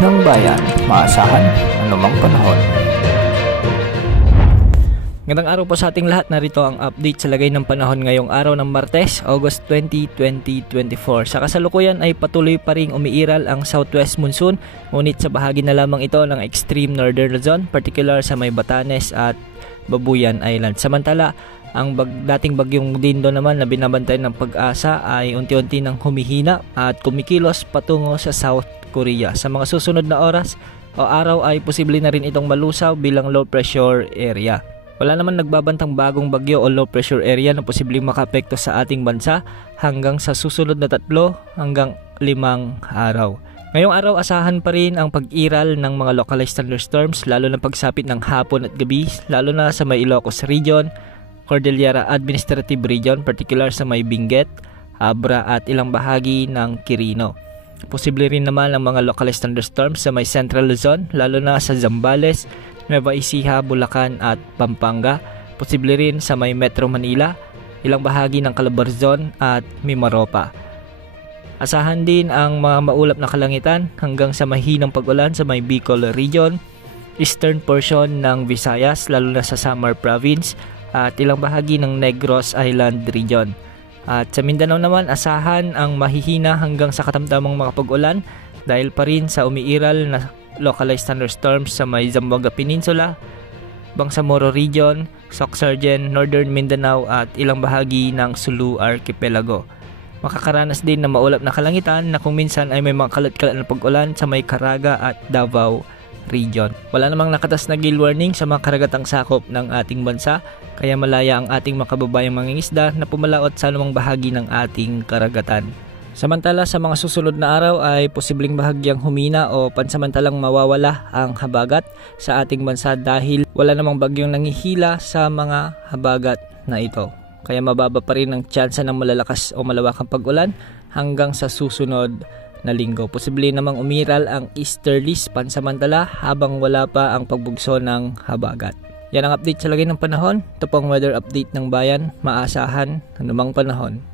ng bayan, maasahan anumang panahon. Magandang araw po sa ating lahat. Narito ang update sa lagay ng panahon ngayong araw ng Martes, August 20, 2024. Sa kasalukuyan ay patuloy pa ring umiiral ang southwest monsoon, ngunit sa bahagi na lamang ito ng extreme northern Luzon, particular sa may Batanes at Babuyan Island. Samantala, ang dating bagyong Dindo naman na binabantay ng Pag-asa ay unti-unti nang humihina at kumikilos patungo sa South Korea. Sa mga susunod na oras o araw ay posible na rin itong malusaw bilang low pressure area. Wala naman nagbabantang bagong bagyo o low pressure area na posibleng makaapekto sa ating bansa hanggang sa susunod na 3 hanggang 5 araw. Ngayong araw asahan pa rin ang pag-iral ng mga localized thunderstorms lalo na pagsapit ng hapon at gabi, lalo na sa may Ilocos Region, Cordillera Administrative Region, particular sa may Benguet, Abra at ilang bahagi ng Quirino. Posible rin naman ang mga localized thunderstorms sa may Central Luzon, lalo na sa Zambales, Nueva Ecija, Bulacan at Pampanga. Posible rin sa may Metro Manila, ilang bahagi ng Calabarzon at Mimaropa. Asahan din ang mga maulap na kalangitan hanggang sa mahinang pag-ulan sa may Bicol Region, eastern portion ng Visayas, lalo na sa Samar Province, at ilang bahagi ng Negros Island Region. At sa Mindanao naman, asahan ang mahihina hanggang sa katamtamang mga pag-ulan dahil pa rin sa umiiral na localized thunderstorms sa may Zamboanga Peninsula, Bangsamoro Region, Soxargen, Northern Mindanao at ilang bahagi ng Sulu Archipelago. Makakaranas din ng maulap na kalangitan na kung minsan ay may mga kalat-kalat na pag-ulan sa may Caraga at Davao Region. Wala namang nakatas na gale warning sa mga karagatang sakop ng ating bansa, kaya malaya ang ating mga kababayang mangingisda na pumalaot sa anumang bahagi ng ating karagatan. Samantala sa mga susunod na araw ay posibleng bahagyang humina o pansamantalang mawawala ang habagat sa ating bansa dahil wala namang bagyong nangihila sa mga habagat na ito. Kaya mababa pa rin ang tsansa ng malalakas o malawakang pag-ulan hanggang sa susunod na linggo. Posible namang umiral ang easterlies pansamantala habang wala pa ang pagbugso ng habagat. Yan ang update sa lagay ng panahon. Ito po ang weather update ng bayan, maasahan anumang panahon.